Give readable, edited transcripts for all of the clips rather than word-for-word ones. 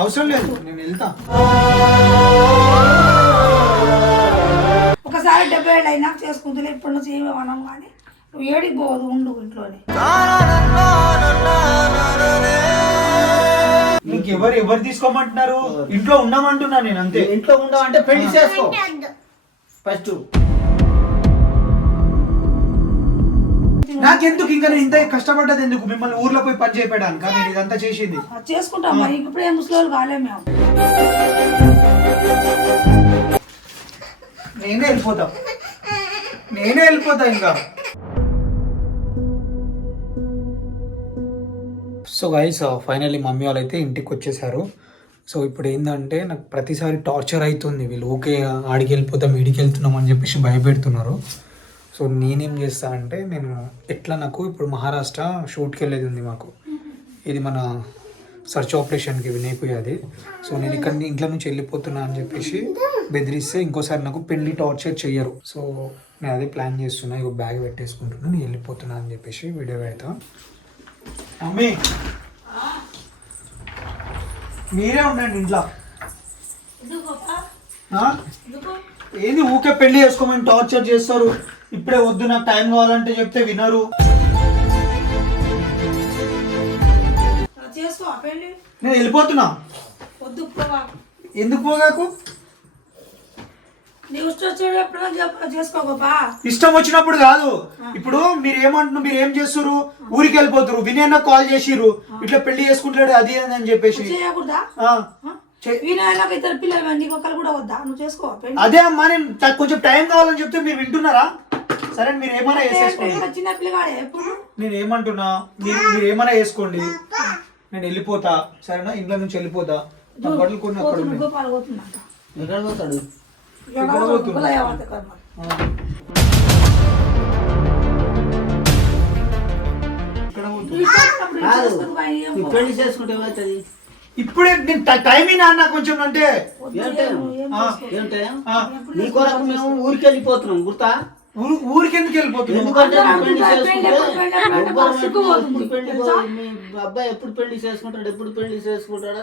అవసరం లేదు, నేను వెళ్తా. ఒకసారి 70 ఏళ్ళు అయినా చేసుకుంటే ఇప్పటి నుంచి ఏమి అనం కానీ నువ్వు ఏడికి పోదు, ఉండు ఇంట్లోనే. నీకు ఎవరు తీసుకోమంటున్నారు? ఇంట్లో ఉన్నామంటున్నా నేను, అంతే. ఇంట్లో ఉండమంటే పెళ్లి చేసుకో ఫస్ట్. నాకెందుకు ఇంకా నేను ఇంత కష్టపడ్డది ఎందుకు? మిమ్మల్ని ఊర్లో పోయి పని చేయడానికి కానీ నేను ఇదంతా చేసింది. చేసుకుంటాం మరి, ఇప్పుడే ముసలి కాలే మేము. నేనే వెళ్ళిపోతా ఇంకా. సో గైస్ ఫైనల్లీ మమ్మీ వాళ్ళు అయితే ఇంటికి వచ్చేసారు. సో ఇప్పుడు ఏంటంటే నాకు ప్రతిసారి టార్చర్ అవుతుంది. వీళ్ళు ఓకే ఆడికి వెళ్ళిపోతాం ఈడికి వెళ్తున్నాం అని చెప్పేసి భయపెడుతున్నారు. సో నేనేం చేస్తా అంటే, నేను ఎట్లా నాకు ఇప్పుడు మహారాష్ట్ర షూట్కి వెళ్ళేది ఉంది మాకు. ఇది మన సర్చ్ ఆపరేషన్కి వినైపోయేది. సో నేను ఇక్కడ ఇంట్లో నుంచి వెళ్ళిపోతున్నా అని చెప్పేసి బెదిరిస్తే ఇంకోసారి నాకు పెళ్లి టార్చర్ చెయ్యరు. సో నేను అదే ప్లాన్ చేస్తున్నా. ఇక బ్యాగ్ పెట్టేసుకుంటున్నా, నేను వెళ్ళిపోతున్నా అని చెప్పేసి వీడియో పెడతా. మమ్మీ మీరే ఉండండి ఇంట్లో. ఏంది ఊకే పెళ్లి చేసుకోమని టార్చర్ చేస్తారు. ఇప్పుడే వద్దు నాకు టైం కావాలంటే చెప్తే వినరు. నేను వెళ్ళిపోతున్నా. ఎందుకు పోగాకు? ఇష్టం వచ్చినప్పుడు కాదు. ఇప్పుడు మీరు ఏం చేస్తారు? ఊరికి వెళ్ళిపోతారు. వినయన్న కాల్ చేసిర్రు, ఇట్లా పెళ్లి చేసుకుంటాడు అది అని చెప్పేసి. అదే అమ్మా, నేను కొంచెం టైం కావాలని చెప్తే మీరు వింటున్నారా? సరే మీరు ఏమైనా వేసేసుకోండి. నేను ఏమంటున్నా, మీరు ఏమైనా వేసుకోండి, నేను వెళ్ళిపోతా. సరేనా? ఇంట్లో నుంచి వెళ్ళిపోతా. బట్టలు కొన్ని అక్కడ ఎక్కడ పోతాడు? పెళ్లి చేసుకుంటే ఏమవుతుంది? ఇప్పుడే టైం నాన్న కొంచెం అంటే నీ కొరకు మేము ఊరికి వెళ్ళిపోతున్నాం. గుర్తా? ఊరికి ఎందుకు వెళ్ళిపోతున్నాం? ఎందుకంటే అబ్బాయి ఎప్పుడు పెళ్లి చేసుకుంటాడు, ఎప్పుడు పెళ్లి చేసుకుంటాడు.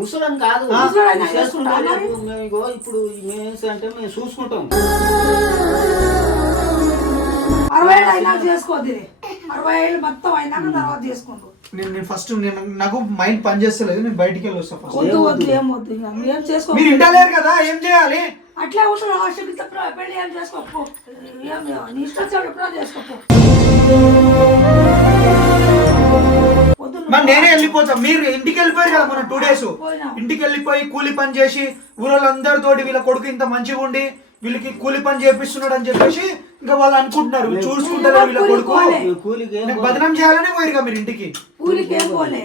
ముసలం కాదు చేసుకుంటాడు. మేము ఇప్పుడు మేము అంటే మేము చూసుకుంటాం. 60 ఏళ్ళు అయినా చేసుకోవద్దు, 60 ఏళ్ళు మొత్తం అయినాక తర్వాత చేసుకుంటాం. నేను ఫస్ట్ నాకు మైండ్ పని చేస్తలేదు, నేను బయటికి వెళ్ళి వస్తాను. మీరు ఇంటలేరు కదా, ఏం చేయాలి? అట్లా ఉంటారు. పెళ్లి ఏం చేసుకోపో, నీ ఇష్టం ఎప్పుడో చేసుకోపో. నేనే వెళ్ళిపోతాం. మీరు ఇంటికి వెళ్ళిపోయారు కదా మన 2 days. ఇంటికి వెళ్ళిపోయి కూలి పని చేసి ఊరోళ్ళందరితోటి వీళ్ళ కొడుకు ఇంత మంచిగా ఉండి వీళ్ళకి కూలి పని చేపిస్తున్నాడు అని చెప్పేసి ఇంకా వాళ్ళు అనుకుంటున్నారు, చూసుకుంటారు వీళ్ళ కొడుకు. బదనాం చేయాలని పోయారు మీరు ఇంటికి.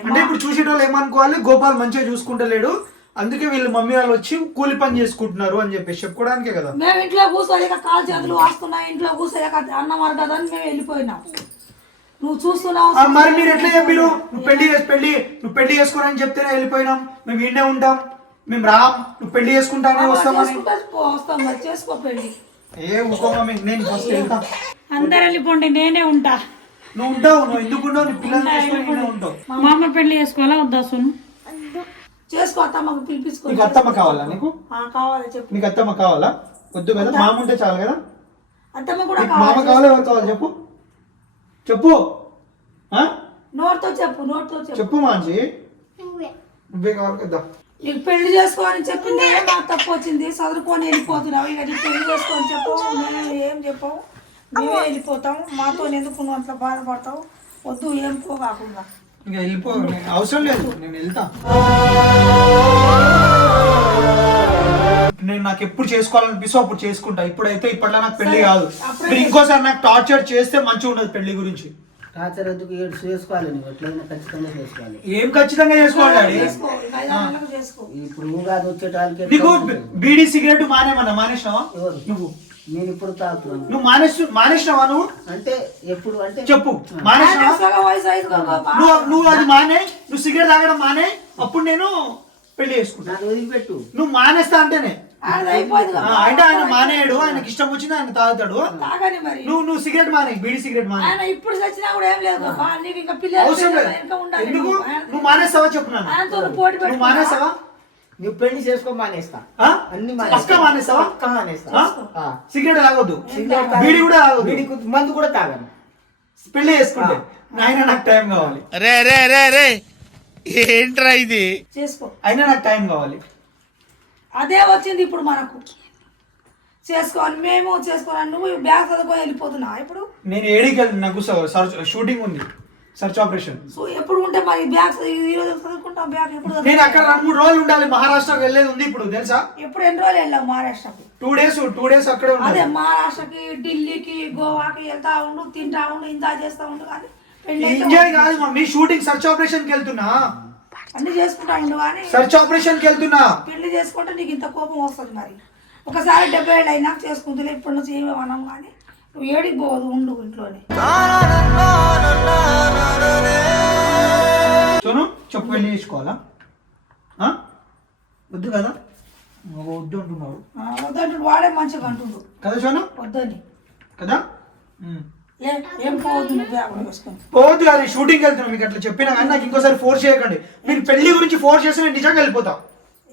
అంటే ఇప్పుడు చూసేటోళ్ళు ఏమనుకోవాలి, గోపాల్ మంచిగా చూసుకుంటలేడు, అందుకే వీళ్ళు మమ్మీ వాళ్ళు వచ్చి కూలి పని చేసుకుంటున్నారు అని చెప్పేసి చెప్పుకోవడానికే కదా. మేము ఇంట్లో కూర్చోలేక కాలు చేతులు వాస్తున్నాయి, ఇంట్లో కూర్చోలేక అన్నం అరగదని మేము వెళ్ళిపోయినాం. నువ్వు చూస్తున్నావు మరి మీరు ఎట్లా చెప్పారు? నువ్వు పెళ్లి చేసుకోరని చెప్తేనే వెళ్ళిపోయినాం. మేము ఈడనే ఉంటాం, మేము రామ్. నువ్వు పెళ్లి చేసుకుంటానే వస్తాం. చేసుకో పెళ్లి. ఏ ఊకో మమ్మీ, నేను ఫస్ట్ వెళ్తా. అందరు వెళ్ళిపోండి, నేనే ఉంటా. నువ్వు ఉంటావు, నువ్వు ఎందుకు ఉండవు? నీ పిల్లలు ఉంటావు. మా అమ్మ పెళ్లి చేసుకోవాలా వద్దా? సోను చేసుకో, అత్తమ్మకు పిలిపించుకో. నీకు అత్తమ్మ కావాలా? నీకు కావాలి చెప్పు. నీకు అత్తమ్మ కావాలా? వద్దు కదా, మామ ఉంటే చాలు కదా. అత్తమ్మ కూడా మామ కావాలా? ఎవరు కావాలి చెప్పు నోట్తో చెప్పు. చెప్పు మాంచి, నువ్వే కావాలి కదా. నీకు పెళ్లి చేసుకోవాలని చెప్పింది నాకు తప్పు వచ్చింది. చదువుకొని వెళ్ళిపోతున్నావు. ఇక నీకు పెళ్లి చేసుకోని చెప్పవు, నేను ఏం చెప్పవు, మేమే వెళ్ళిపోతాం. మాతో ఎందుకు నువ్వు అంత బాధపడతావు? వద్దు, ఏం కాకుండా ఇంకా వెళ్ళిపో, అవసరం లేదు, నేను వెళ్తా. నేను నాకు ఎప్పుడు చేసుకోవాలనిపిస్తో అప్పుడు చేసుకుంటా. ఇప్పుడైతే ఇప్పట్లో నాకు పెళ్లి కాదు. మీరు ఇంకోసారి నాకు టార్చర్ చేస్తే మంచిగా ఉండదు పెళ్లి గురించి. టార్చర్ ఎందుకు? చేసుకోవాలి, నువ్వు ఎట్లయినా ఖచ్చితంగా చేసుకోవాలి. ఏం ఖచ్చితంగా చేసుకోవాలి? ఇప్పుడు ఉగాది వచ్చేటానికి నీకు బీడీ సిగరెట్ మానేసినావా? నువ్వు నేను ఇప్పుడు తాగుతున్నాను. నువ్వు మానేసినావా? నువ్వు అంటే ఎప్పుడు అంటే చెప్పు, నువ్వు అది మానే, నువ్వు సిగరెట్ తాగడం మానే, అప్పుడు నేను పెళ్లి చేసుకుంటా. వదిలిపెట్టు. నువ్వు మానేస్తా అంటేనే అది అయిపోయింది కదా. అంటే ఆయన మానేయడు, ఆయనకి ఇష్టం వచ్చింది ఆయన తాగుతాడు. తాగని మరి నువ్వు సిగరెట్ మానే, బీడి సిగరెట్ మానే. ఆయన ఇప్పుడు చచ్చినా కూడా ఏం లేదు బాబా. నీకు ఇంకా పిల్లలు అవసరం లేదు. వెనక ఉండాలి. ఎందుకు నువ్వు మానేస్తావా చెప్పు నన్ను. ఆయనతో పోటీ నువ్వు పెట్టి మానేస్తావా? నువ్వు పెళ్లి చేసుకో మానేస్తా, ఆ? అన్ని పక్కా మానేస్తావా? పక్కా మానేస్తా. ఆ? సిగరెట్ తాగొద్దు, సిగరెట్ తాగను. బీడి కూడా తాగొద్దు, బీడి మందు కూడా తాగను. పెళ్లి చేసుకుంటే. నాయన నాకు టైం కావాలి. ఏంట్రా ఇది? చేసుకో. అయినా నాకు టైం కావాలి. అదే వచ్చింది ఇప్పుడు మనకు. చేసుకోవాలి, మేము చేసుకోవాలి. నువ్వు బ్యాగ్ చదువుకొని వెళ్ళిపోతున్నావు ఇప్పుడు. నేను ఏడికి వెళ్తాను, నాకు షూటింగ్ ఉంది, సర్చ్ ఆపరేషన్. సో ఎప్పుడు ఉంటే మరి బ్యాగ్ ఈ రోజు చదువుకుంటాం. బ్యాగ్ ఎప్పుడు నేను అక్కడ 2-3 రోజులు ఉండాలి. మహారాష్ట్రకు వెళ్ళేది ఉంది ఇప్పుడు తెలుసా. ఎప్పుడు ఎన్ని రోజులు వెళ్ళావు మహారాష్ట్రకి? 2 days అక్కడే అదే ఉండాలి. మహారాష్ట్రకి, ఢిల్లీకి, గోవాకి వెళ్తా ఉండు, తింటా ఉండు, ఇంత చేస్తా ఉండు. కానీ పెళ్ళి అయితే ఎంజాయ్ కాదు మమ్మీ, షూటింగ్ సర్చ్ ఆపరేషన్ కి వెళ్తున్నా. అన్ని చేసుకుంటా ఉండు. కానీ సర్చ్ ఆపరేషన్ కి వెళ్తున్నా. పెళ్లి చేసుకుంటే నీకు ఇంత కోపం వస్తుంది. మరి ఒకసారి 70 ఏళ్ళు అయినా చేసుకుంటే ఇప్పటి నుంచి ఏమి అనం. కానీ నువ్వు ఏడికి పోదు, ఉండు ఇంట్లోనే. సోను చెప్పు, పెళ్లి చేసుకోవాలా? వద్దు కదా, వద్దు అంటున్నాడు వద్దంటు వాడే మంచిగా అంటుండు కదా సోను, వద్దని కదా. ఏం పోవద్దు, నువ్వు బ్యాగ్ వేసుకొని. పోవద్దు కాదు, షూటింగ్కి వెళ్తున్నా. మీకు అట్లా చెప్పినా కానీ నాకు ఇంకోసారి ఫోర్స్ చేయకండి. మీరు పెళ్లి గురించి ఫోర్స్ చేస్తే నేను నిజంగా వెళ్ళిపోతా.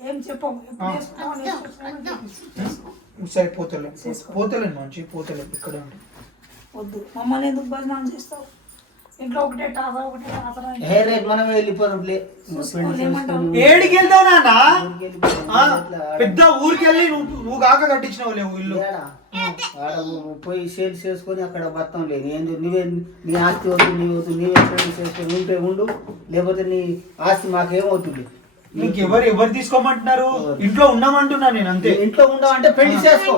ఏం చెప్పము, ఎప్పుడు చేసుకుంటామో సరే పోతలేను మంచి పోతలేదు, ఇక్కడే ఉంటా. వద్దు. మమ్మల్ని ఎందుకు భజనం చేస్తావు? ఇంట్లో ఒకటే టాస, ఒకటే టాస. రేపు మనం వెళ్ళిపోదాం. ఏడికి వెళ్తావు నాన్న? పెద్ద ఊరికి వెళ్ళి నువ్వు కాక కట్టించినావు లేవు ఇల్లు. పోయి సేల్ చేసుకొని అక్కడ బతం లేదు. ఏంది నువ్వే నీ ఆస్తి వద్దు, నీ వద్దు, నీవే పెళ్లి చేసుకొని ఉంటే ఉండు, లేకపోతే నీ ఆస్తి మాకేమవుతుంది. నీకు ఎవరు తీసుకోమంటున్నారు? ఇంట్లో ఉన్నామంటున్నా నేను, అంతే. ఇంట్లో ఉండమంటే పెళ్లి చేసుకో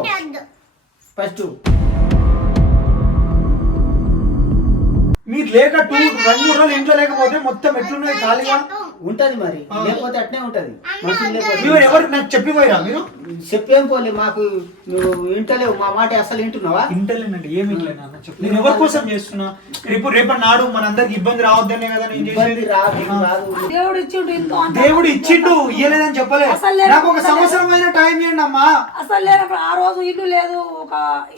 ఫస్ట్. మీరు లేక 2-3 రోజులు ఇంట్లో లేకపోతే మొత్తం ఎట్లున్నది ఖాళీగా ఉంటది. మరి లేకపోతే అట్నే ఉంటది. మనుషులు లేకపోతే మీరు ఎవరు నాకు చెప్పిపోయిరా? మీరు చెప్పేం పోలే మాకు, నువ్వు వింటలేవు మా మాట. అసలు వింటున్నావా? ఇంటలేనండి, ఏమి ఇంటలేనా చెప్పు. నేను ఎవరి కోసం చేస్తున్నా? రేపటి నాడు మనందరికి ఇబ్బంది రావద్దనే కదా నేను చేసేది. రాదు. దేవుడు ఇచ్చిండు ఇంతో అంత. దేవుడు ఇచ్చిండు, ఇయ్యలేదని చెప్పలే. నాకు ఒక సంవత్సరమైన టైం ఇవ్వండి అమ్మా. అసలు లేనప్పుడు ఆ రోజు ఇల్లు లేదు.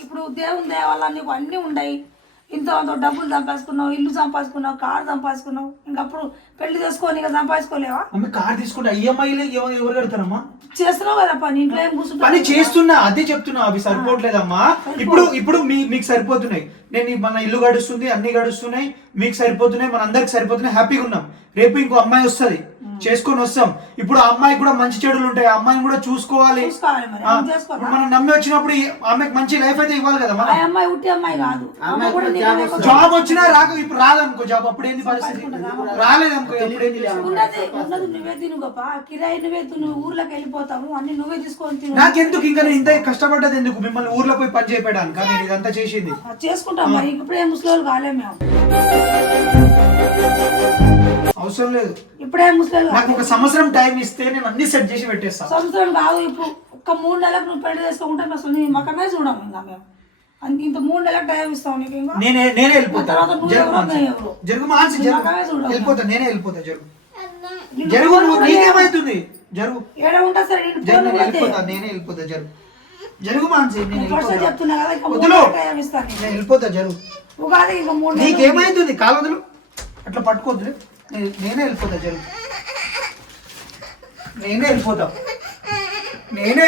ఇప్పుడు దేవుని దయ వల్ల నీకు అన్ని ఉన్నాయి. ఇంత డబ్బులు సంపాదించుకున్నావు, ఇల్లు సంపాదించుకున్నావు, కారు సంపాదించుకున్నావు. ఇంకప్పుడు పెళ్లి చేసుకొని ఇక సంపాదించుకోలేవా? అమ్మ కార్ తీసుకుంటా, ఈఎంఐలు ఎవరు కడతారమ్మా? చేస్తున్నావు కదా పని, ఇంట్లో ఏం కూర్చుంటా పని చేస్తున్నా, అదే చెప్తున్నా. అవి సరిపోవట్లేదమ్మా. ఇప్పుడు మీకు సరిపోతున్నాయి. నేను మన ఇల్లు గడుస్తుంది, అన్ని గడుస్తున్నాయి, మీకు సరిపోతున్నాయి, మన అందరికి సరిపోతున్నాయి, హ్యాపీగా ఉన్నాం. రేపు ఇంకో అమ్మాయి వస్తుంది, చేసుకొని వస్తాం. ఇప్పుడు ఆ అమ్మాయికి కూడా మంచి చెడులు ఉంటాయి, ఆ అమ్మాయిని కూడా చూసుకోవాలి. మనం నమ్మి వచ్చినప్పుడు ఆమెకు మంచి లైఫ్ అయితే ఇవ్వాలి కదా. మన అమ్మాయి ఉట్టి అమ్మాయి కాదు, జాబ్ వచ్చినా ఇప్పుడు రాదనుకో జాబ్, అప్పుడు ఏంది పరిస్థితి? రాలేదనుకో ఉన్నది నువ్వే తిను గొప్ప, కిరాయి నువ్వే నువ్వు ఊర్లోకి వెళ్ళిపోతాము, అన్ని నువ్వే తీసుకొని తిను. నాకెందుకు ఇంకా నేను ఇంత కష్టపడ్డది ఎందుకు? మిమ్మల్ని ఊర్లో పోయి పని చేయడానికి కానీ నేను ఇదంతా చేసింది. చేసుకుంటాం మరి. ఇప్పుడే ముసలి కాలేము మేము, అవసరం లేదు. ఇప్పుడే ముసలి. నాకు ఒక సంవత్సరం టైం ఇస్తే నేను అన్ని సెట్ చేసి పెట్టేస్తాను. సంవత్సరం కాదు, ఇప్పుడు ఒక్క 3 నెలలకు నువ్వు పెళ్లి చేసుకుంటే అసలు మాకన్నా చూడము. ఇంకా మేము ఇంత 3 నెలలకు టైం ఇస్తాం నీకు. ఇంకా నేనే వెళ్ళిపోతా. జరుగు మాన్సి వెళ్ళిపోతా, నేనే వెళ్ళిపోతా. జరుగు నీకేమైతుంది? జరుగు ఏడ ఉంటా సరే, వెళ్ళిపోతా, నేనే వెళ్ళిపోతా. జరుగు మాన్సి, చెప్తున్నా కదా, టైం ఇస్తాను. నేను వెళ్ళిపోతా. జరుగు. ఉగాది ఇంకా 3 నెలలు. నీకేమైతుంది? కాలు వదులు, అట్లా పట్టుకోవద్దు. నేనే వెళ్ళిపోతా. జరుగు, నేనే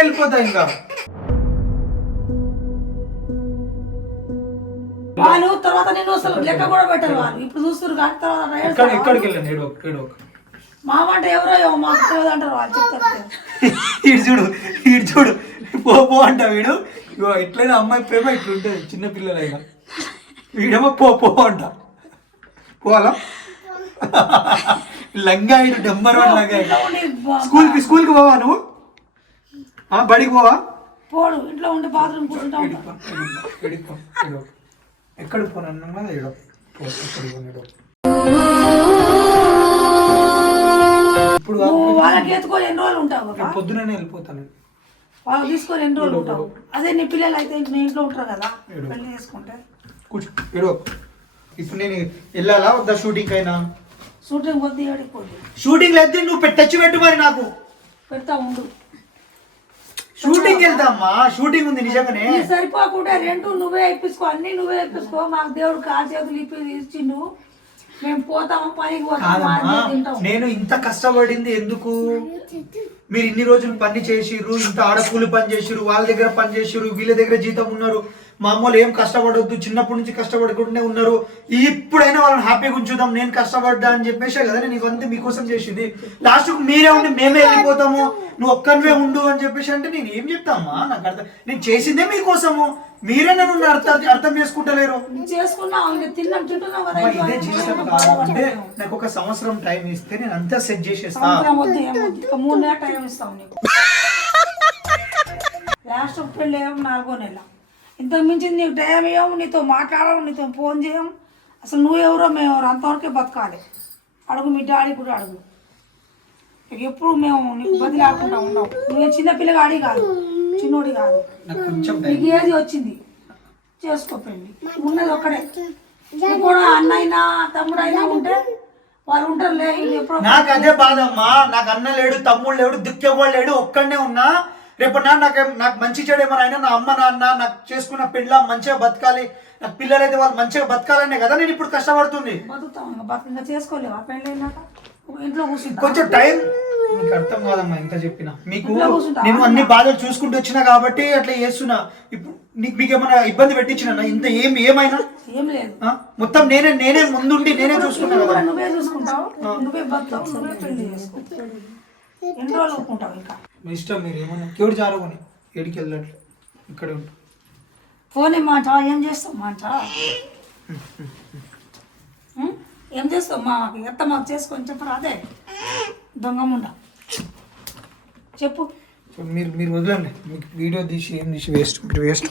వెళ్ళిపోతా. ఇంకా వాళ్ళు తర్వాత నేను అసలు లెక్క కూడా పెట్టరు. వాళ్ళు ఇప్పుడు చూస్తారు కానీ తర్వాత ఎక్కడికి వెళ్ళండి. ఏడో మా మాట ఎవరో మాకు తెలియదు అంటారు వాళ్ళు, చెప్తారు. ఈడు చూడు పో అంట వీడు. ఎట్లయినా అమ్మాయి ప్రేమ ఇట్లుంటుంది, చిన్న పిల్లలైనా. వీడేమో పో అంట. పోవాలా? లంగా ఇడు నెంబర్ 1 లంగా. స్కూల్కి పోవా నువ్వు? బడికి పోవా? పోడు, ఇంట్లో ఉండి బాత్రూమ్ కూర్చుంటా ఎక్కడికి పోనన్నా కదా ఏడో ఎక్కడికి. ఇప్పుడు వాళ్ళకి ఎత్తుకొని ఎన్ని రోజులు ఉంటావు? పొద్దుననే వెళ్ళిపోతాను. వాళ్ళకి తీసుకొని ఎన్ని రోజులు ఉంటావు? అదే నీ పిల్లలు అయితే మీ ఇంట్లో ఉంటారు కదా, పెళ్లి చేసుకుంటే. కూర్చో ఏడో. ఇప్పుడు నేను వెళ్ళాలా వద్దా షూటింగ్ అయినా? షూటింగ్ వద్దు, ఏడిపోద్ది. షూటింగ్ అయితే నువ్వు తెచ్చి పెట్టు మరి నాకు. పెడతా ఉండు. షూటింగ్ వెళ్తామ్మా, షూటింగ్ ఉంది నిజంగానే. నీకు సరిపోకుండా రెండు నువ్వే ఇప్పించుకో, అన్ని నువ్వే ఇప్పించుకో. మాకు దేవుడు కాలు చేతులు ఇచ్చిండు, మేము పోతాము పనికి పోతాము, కాదమ్మా, అన్నీ తింటాం. నేను ఇంత కష్టపడింది ఎందుకు? మీరు ఇన్ని రోజులు పని చేసిర్రు, ఇంత ఆడకూలి పని చేసిర్రు, వాళ్ళ దగ్గర పని చేసిర్రు, వీళ్ళ దగ్గర జీతం ఉన్నారు. మామూలు ఏం కష్టపడొద్దు, చిన్నప్పటి నుంచి కష్టపడుకుంటూనే ఉన్నారు. ఇప్పుడైనా వాళ్ళని హ్యాపీగా ఉంచుదాం, నేను కష్టపడ్డా అని చెప్పేసే కదా నేను ఇవంతా మీకోసం చేసింది. లాస్ట్ మీరే ఉండి మేమే వెళ్ళిపోతాము, నువ్వు ఒక్కనివే ఉండు అని చెప్పేసి అంటే నేను ఏం చెప్తామా? నాకు అర్థం, నేను చేసిందే మీకోసము, మీరే నన్ను అర్థం చేసుకుంటలేరు. చేసుకున్నావు, ఇంకా తిన్నాం తింటున్నావు కదా. అమ్మా, ఇదే జీవితం కావాలంటే నాకు ఒక సంవత్సరం టైం ఇస్తే నేను అంతా సెట్ చేసేస్తా. సంవత్సరం వద్దు, ఏమొద్దు, ఇంకా 3 నెలల టైం ఇస్తాం నీకు. లాస్ట్ పెళ్ళి ఏమో 4వ నెల. ఇంతకు మించి నీకు టైం ఇవ్వము, నీతో మాట్లాడము, నీతో ఫోన్ చేయము. అసలు నువ్వెవరో మేమెవరో అంతవరకే బతకాలి. అడుగు, మీ డాడీ కూడా అడుగు. ఇక ఎప్పుడు మేము నీకు బదిలాడుకుంటా ఉన్నావు. నువ్వు చిన్నపిల్లగా అడి కాదు, చిన్నోడి కాదు. నాకు కొంచెం నీకు ఏది వచ్చింది చేసుకో పెళ్ళి, ఉన్నది ఒక్కడే. నీకు కూడా అన్నైనా తమ్ముడైనా ఉంటే వాళ్ళు ఉంటారులే. ఎప్పుడు నాకు అదే బాధ అమ్మా, నాకు అన్న లేడు, తమ్ముడు లేడు, దిక్కెవ్వడు లేడు, ఒక్కడనే ఉన్నా. రేపు నాకు మంచి చెడు ఏమైనా అయినా నా అమ్మ నాన్న నాకు చేసుకున్న పిల్ల మంచిగా బతకాలి, నాకు పిల్లలైతే వాళ్ళు మంచిగా బతకాలనే కదా నేను ఇప్పుడు కష్టపడుతుంది. బతుకుతాం, ఇంకా చేసుకోలేవా పెళ్ళి అయినాక? ఇంట్లో కూర్చుంటా. కొంచెం టైం మీకు అర్థం కాదమ్మా, ఎంత చెప్పినా మీకు. ఇంట్లో కూర్చుంటా. నేను అన్ని బాధలు చూసుకుంటూ వచ్చినా కాబట్టి అట్లా చేస్తున్నా. ఇప్పుడు మీకు ఏమైనా ఇబ్బంది పెట్టించిన ఇంత ఏమైనా ఏం లేదు, మొత్తం నేనే ముందుండి నేనే చూసుకున్నా కదా. నువ్వే చూసుకుంటావు, నువ్వే బతుకుతావు, నువ్వే పెళ్లి చేసుకుంటావు. ఎన్ని రోజులు ఒప్పుకుంటావు? ఇంకా మీ ఇష్టం, మీరు ఏమన్నా కేడు జారకొని ఏడికి వెళ్ళట్లే, ఇక్కడే ఉంటా. ఫోన్ ఏమంటా, ఏం చేస్తావు మాట? ఏం చేస్తావు? మాకు చేసుకొని చెప్పరా? అదే దొంగముండ చెప్పు. మీరు వదలండి, మీకు వీడియో తీసి ఏం తీసి వేస్ట్, మీరు వేస్ట్.